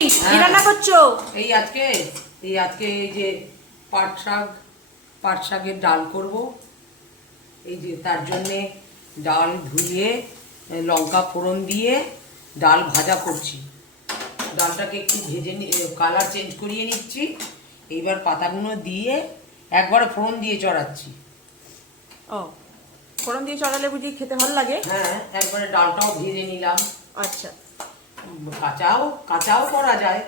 কি হ্যাঁ। রান্না করছ? এই আজকে এই আজকে এই যে পাট শাক পাট শাকের ডাল করব। এই যে তার জন্যে ডাল ধুয়ে লঙ্কা ফোড়ন দিয়ে ডাল ভাজা করছি। ডালটাকে একটু ভেজে কালার চেঞ্জ করিয়ে নিচ্ছি। এইবার পাতাগুলো দিয়ে একবারে ফোড়ন দিয়ে চড়াচ্ছি। ও ফোড়ন দিয়ে চড়ালে বুঝি খেতে ভালো লাগে? হ্যাঁ একবারে ডালটাও ভেজে নিলাম। আচ্ছা। কাঁচাও কাঁচাও করা যায়।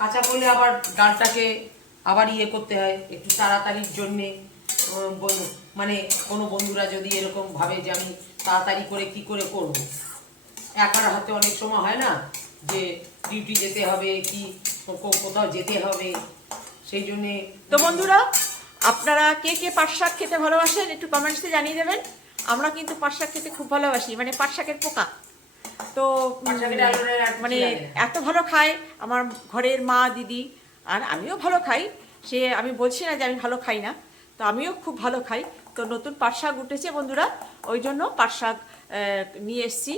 কাঁচা করলে আবার ডালটাকে আবার ইয়ে করতে হয়, একটু তাড়াতাড়ির জন্যে। মানে কোনো বন্ধুরা যদি এরকম ভাবে যে আমি তাড়াতাড়ি করে কি করে করব? একার হাতে অনেক সময় হয় না যে ডিউটি যেতে হবে কি কোথাও যেতে হবে, সেই জন্যে তো বন্ধুরা, আপনারা কে কে পাট শাক খেতে ভালোবাসেন একটু কমেন্টসে জানিয়ে দেবেন। আমরা কিন্তু পাট শাক খেতে খুব ভালোবাসি মানে পাট শাকের পোকা। তো উম, পাট শাকের ডালের আর কিছু মানে এত ভালো খায় আমার ঘরের মা দিদি আর আমিও ভালো খাই। সে আমি বলছি না যে আমি ভালো খাই না তো আমিও খুব ভালো খাই। তো নতুন পাট শাক উঠেছে বন্ধুরা ওই জন্য পাট শাক নিয়ে এসছি।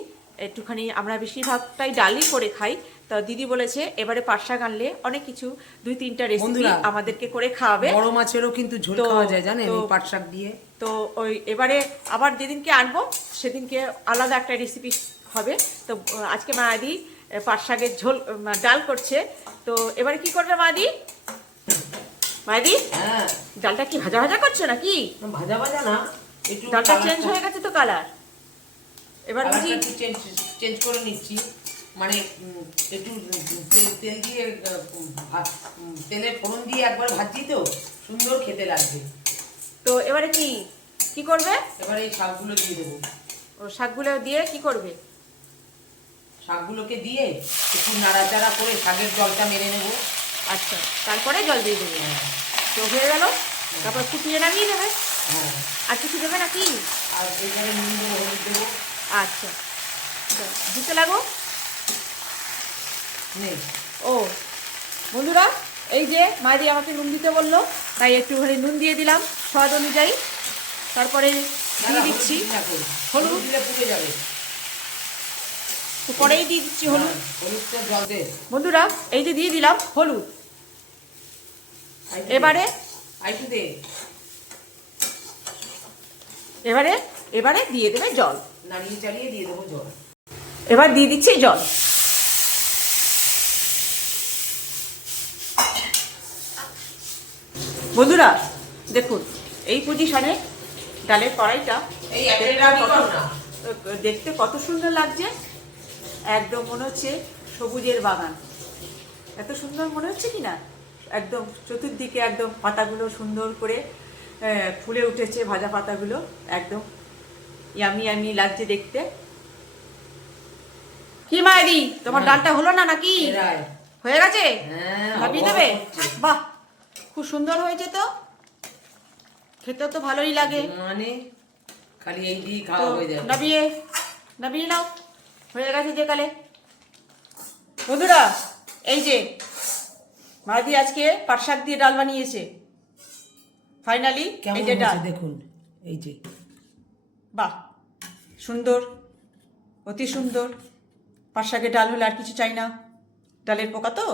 একটুখানি আমরা বেশিরভাগটাই ডালই করে খাই। তো দিদি বলেছে এবারে পাট শাক আনলে অনেক কিছু দুই তিনটা রেসিপি আমাদেরকে করে খাওয়াবে। বড় মাছেরও কিন্তু ঝোল খাওয়া যায় জানেন এই পাট শাক দিয়ে। তো ওই এবারে আবার যেদিনকে আনব সেদিনকে আলাদা একটা রেসিপি হবে। তো আজকে মায়াদি পাট শাকের ঝোল ডাল করছে। তো এবারে কি করবে মায়াদি? মায়াদি হ্যাঁ। ডালটা কি ভাজা ভাজা করছ নাকি? ভাজা ভাজা না একটু ডালটা চেঞ্জ হয়ে গেছে তো কালার এবার বুঝি একটু চেঞ্জ চেঞ্জ করে নিচ্ছি। মানে একটু তেল দিয়ে তেলে ফোড়ন দিয়ে একবার ভাজি তো সুন্দর খেতে লাগবে তো এবারে কি কি করবে? এবার এই শাকগুলো দিয়ে দেবো। ও শাকগুলো দিয়ে কি করবে? শাকগুলোকে দিয়ে একটু নাড়াচাড়া করে শাকের জলটা মেরে নেব। আচ্ছা তারপরে জল দিয়ে দেবে। তো হয়ে গেল? তারপর ফুটিয়ে নামিয়ে দেবে হ্যাঁ। আর কিছু দেবে নাকি? আর এবারে নুন দেবো হলুদ দেবো। আচ্ছা। দিতে লাগো? নেই ও বন্ধুরা এই যে মাদি আমাকে নুন দিতে বলল তাই একটুখানি নুন দিয়ে দিলাম স্বাদ অনুযায়ী। তারপরে দিয়ে দিচ্ছি হলুদ দিলে পুড়ে যাবে। তো পরেই দিয়ে দিচ্ছি হলুদ। বন্ধুরা এই যে দিয়ে দিলাম হলুদ। এবারে? এবারে এবারে দিয়ে দেবে জল। নাড়িয়ে চালিয়ে দিয়ে দেবো জল। এবার দিয়ে দিচ্ছি জল। বন্ধুরা দেখুন এই পজিশনে ডালের কড়াইটা দেখতে কত সুন্দর লাগছে। একদম মনে হচ্ছে সবুজের বাগান। এত সুন্দর মনে হচ্ছে কি না? একদম চতুর্দিকে একদম পাতাগুলো সুন্দর করে ফুলে উঠেছে ভাজা পাতাগুলো একদম ইয়ামি ইয়ামি লাগছে দেখতে। কি মায়েরি তোমার হ্যাঁ। ডালটা হলো না নাকি? হয়ে গেছে? হ্যাঁ, ভাবিয়ে দেবে? বাহ খুব সুন্দর হয়েছে তো। খেতে তো ভালোই লাগে। মানে খালি এই দিয়ে খাওয়া হয়ে যাবে। নাবিয়ে নাবিয়ে নাও। হয়ে গেছে যে কালে বন্ধুরা এই যে মাদি আজকে পাট শাক দিয়ে ডাল বানিয়েছে। ফাইনালি এই যে ডাল। দেখুন এই যে। বাহ সুন্দর অতি সুন্দর। পাট শাকের ডাল হলে আর কিছু চাই না। ডালের পোকা তো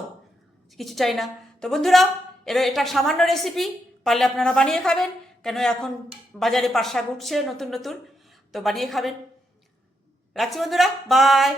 কিছু চাই না। তো বন্ধুরা এর এটা সামান্য রেসিপি পারলে আপনারা বানিয়ে খাবেন। কেন এখন বাজারে পাট শাক উঠছে নতুন নতুন তো বানিয়ে খাবেন। রাখছি বন্ধুরা বাই